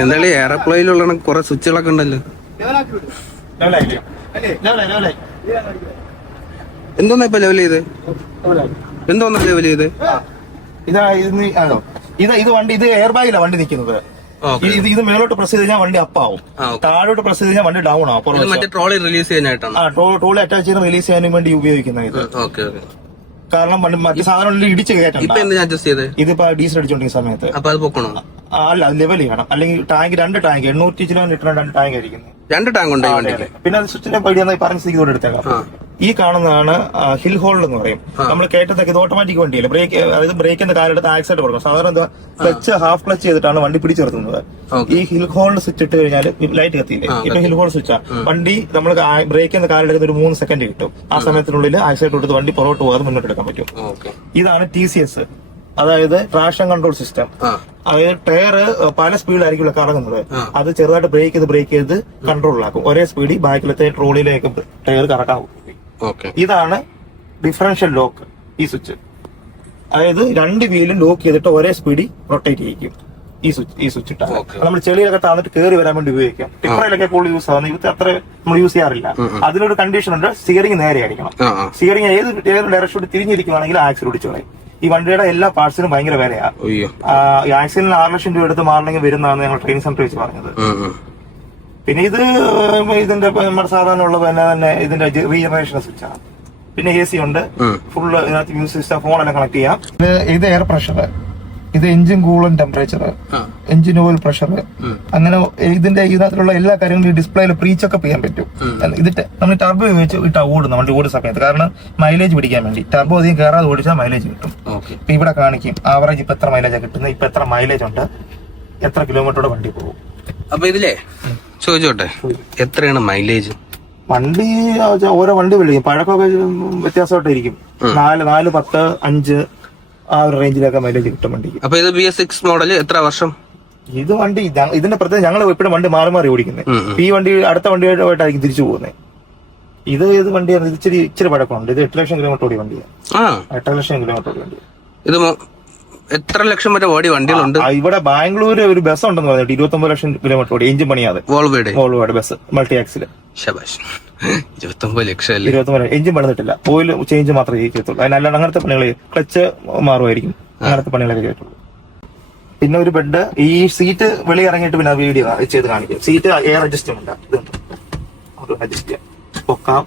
എന്തായാലും എയർപ്ലെയിലുള്ള കുറെ സ്വിച്ചുകളൊക്കെ ഉണ്ടല്ലോ. എന്തോന്നാ ഇപ്പൊ ലെവൽ ചെയ്ത്? എന്തോന്നാ ലെവൽ ചെയ്ത്? ഇത് വണ്ടി, ഇത് എയർ ബാഗിലാണ് വണ്ടി നിൽക്കുന്നത്. ഇത് മേലോട്ട് പ്രസ് ചെയ്ത് കഴിഞ്ഞാൽ വണ്ടി അപ്പാവും, താഴോട്ട് പ്രസ് ചെയ്ത് കഴിഞ്ഞാൽ വണ്ടി ഡൗൺ ആവും. മറ്റേ ട്രോളി റിലീസ് ചെയ്യാനായിട്ടാണ്. ട്രോളി അറ്റാച്ച് ചെയ്ത് റിലീസ് ചെയ്യാനും വേണ്ടി ഉപയോഗിക്കുന്നത് ഇത്. കാരണം മറ്റു സാധനം ഇടിച്ച് കയറ്റണം. ഇതിപ്പോ ഡീസൽ അടിച്ചോണ്ടിരിക്കുന്ന സമയത്ത് അല്ല, അത് ലെവൽ ചെയ്യണം. അല്ലെങ്കിൽ tank 2 tank 800 kilo litre 2 tank ആയിരിക്കുന്നത്. 2 ടാങ്ക് ഉണ്ട്. പിന്നെ അത് സ്വിച്ചിന്റെ പടി പറഞ്ഞ സ്ഥിതി കൊണ്ട് എടുത്തേക്കാം. ഈ കാണുന്നതാണ് ഹിൽ ഹോൾഡ് എന്ന് പറയും. നമ്മൾ കയറ്റത്തൊക്കെ ഇത് ഓട്ടോമാറ്റിക് വണ്ടിയല്ലേ, ബ്രേക്ക്, അതായത് ബ്രേക്കിന്റെ കാലെടുത്ത് ആക്സിഡന്റ് കൊടുക്കണം. സാധാരണ എന്താ ക്ലച്ച് ഹാഫ് ക്ലച്ച് ചെയ്തിട്ടാണ് വണ്ടി പിടിച്ചു നിർത്തുന്നത്. ഈ ഹിൽ ഹോൾഡ് സ്വിച്ച് ഇട്ട് കഴിഞ്ഞാൽ ലൈറ്റ് കത്തിയില്ലേ, ഇപ്പൊ ഹിൽ ഹോൾഡ് സ്വിച്ചാ. വണ്ടി നമ്മൾ ബ്രേക്കിന്റെ കാലെടുക്കുന്ന ഒരു 3 സെക്കൻഡ് കിട്ടും. ആ സമയത്തിനുള്ളിൽ ആക്സിഡന്റ് കൊടുത്ത് വണ്ടി പുറകോട്ട് പോകാതെ മുന്നോട്ട് എടുക്കാൻ പറ്റും. ഇതാണ് TCS, അതായത് ട്രാക്ഷൻ കൺട്രോൾ സിസ്റ്റം. അതായത് ടയർ പല സ്പീഡിലായിരിക്കും കറങ്ങുന്നത്. അത് ചെറുതായിട്ട് ബ്രേക്ക് ചെയ്ത് കൺട്രോളിലാക്കും. ഒരേ സ്പീഡിൽ ബാക്കിലത്തെ ട്രോളിയിലേക്ക് ടയർ കറക്കാൻ. ഇതാണ് ഡിഫറൻഷ്യൽ ലോക്ക്. ഈ സ്വിച്ച്, അതായത് 2 വീലും ലോക്ക് ചെയ്തിട്ട് ഒരേ സ്പീഡിൽ റൊട്ടേറ്റ് ചെയ്യിക്കും. ഈ സ്വിച്ച് ഇട്ടാൽ നമ്മൾ ചെളിയിലൊക്കെ താന്നിട്ട് കയറി വരാൻ വേണ്ടി ഉപയോഗിക്കാം. ടിപ്പറിലൊക്കെ കൂടുതൽ യൂസ് ആവുന്നത്, ഇത് അത്ര നമ്മൾ യൂസ് ചെയ്യാറില്ല. അതിലൊരു കണ്ടീഷൻ ഉണ്ട്, സ്റ്റിയറിംഗ് നേരെ ആയിരിക്കണം. സ്റ്റിയറിംഗ് ഏത് ഡയറക്ഷനിൽ തിരിഞ്ഞിരിക്കുകയാണെങ്കിൽ ആക്സിൽ ഓടിച്ചു കളയും. ഈ വണ്ടിയുടെ എല്ലാ പാർട്സിനും ഭയങ്കര വിലയാണ്. ആക്സിലിന് 6 ലക്ഷം രൂപ എടുത്ത് മാറണമെങ്കിൽ വരുന്നതാണ് ഞങ്ങൾ ട്രെയിനിങ് സെന്റർ വെച്ച് പറഞ്ഞത്. പിന്നെ ഇതിന്റെ നമ്മുടെ സാധാരണ ഉള്ള തന്നെ ഇതിന്റെ റീജനറേഷൻ സ്വിച്ചാണ്. പിന്നെ AC ഉണ്ട്, ഫുള്ള് ഇതിനകത്ത് മ്യൂസിക് സിസ്റ്റം, ഫോണെല്ലാം കണക്ട് ചെയ്യാം. ഇത് എയർ പ്രഷർ, ഇത് engine കൂളൻ temperature, engine oil pressure, അങ്ങനെ ഇതിനകത്തുള്ള എല്ലാ കാര്യങ്ങളും ഈ ഡിസ്പ്ലേയിൽ പ്രീ ചെക്കപ്പ് ചെയ്യാൻ പറ്റും. ഇതിട്ട് നമ്മൾ ടർബോ ഉപയോഗിച്ച് ഇട്ടാ ഓടുന്ന വണ്ടി ഓടുന്ന സമയത്ത്, കാരണം മൈലേജ് പിടിക്കാൻ വേണ്ടി. ടർബോ അധികം കയറാതെ ഓടിച്ചാൽ മൈലേജ് കിട്ടും. ഇപ്പൊ ഇവിടെ കാണിക്കും ആവറേജ് ഇപ്പൊ എത്ര മൈലേജാണ് കിട്ടുന്നത്, ഇപ്പൊ എത്ര മൈലേജ് ഉണ്ട്, എത്ര കിലോമീറ്ററോടെ വണ്ടി പോകും. അപ്പൊ ഇതിലേ ചോദിച്ചോട്ടെ, എത്രയാണ് മൈലേജ്? വണ്ടി ഓരോ വണ്ടി വിളിക്കും, പഴക്കമൊക്കെ വ്യത്യാസമായിട്ടിരിക്കും. 4, 10, 5 ആ ഒരു റേഞ്ചിലൊക്കെ മൈലേജ് കിട്ടും വണ്ടിക്ക്. അപ്പൊ ഇത് BS6 മോഡൽ എത്ര വർഷം? ഇത് വണ്ടി ഇതിന്റെ പ്രത്യേകം ഞങ്ങൾ എപ്പോഴും വണ്ടി മാറി ഓടിക്കുന്നത്. ഈ വണ്ടി അടുത്ത വണ്ടിയായിട്ടായിരിക്കും തിരിച്ചു പോകുന്നത്. ഇത് വണ്ടിയാണ്, ഇച്ചിരി പഴക്കമുണ്ട്. ഇത് 8 ലക്ഷം കിലോമീറ്റർ ഓടിയ വണ്ടിയാണ്. 8 ലക്ഷം കിലോമീറ്റർ ഓടിയ വണ്ടി. ഇത് എത്ര ലക്ഷം വരെ ഓടി വണ്ടികളുണ്ട്? ഇവിടെ ബാംഗ്ലൂര് ഒരു ബസ് ഉണ്ടെന്ന് പറഞ്ഞിട്ട് 29 ലക്ഷം കിലോമീറ്റർ ഓടി, എഞ്ചിൻ പണിയാതെ. വോൾവോയുടെ ബസ്, മൾട്ടി ആക്സിൽ. 29 ലക്ഷം. എഞ്ചിൻ പണിതിട്ടില്ല, ഓയിൽ ചേഞ്ച് മാത്രമേ ചെയ്യത്തുള്ളൂ. അതിനല്ലാണ്ട് അങ്ങനത്തെ പണികൾ, ക്ലച്ച് മാറുമായിരിക്കും, അങ്ങനത്തെ പണികളൊക്കെ ചെയ്തിട്ടുള്ളൂ. പിന്നെ ഒരു ബെഡ്, ഈ സീറ്റ് വെളി ഇറങ്ങിയിട്ട് പിന്നെ വീഡിയോ ചെയ്ത് കാണിക്കും. സീറ്റ് എയർ അഡ്ജസ്റ്റ്മെന്റ്, ഇതുണ്ട്, അഡ്ജസ്റ്റ് ചെയ്യാം, പൊക്കാം.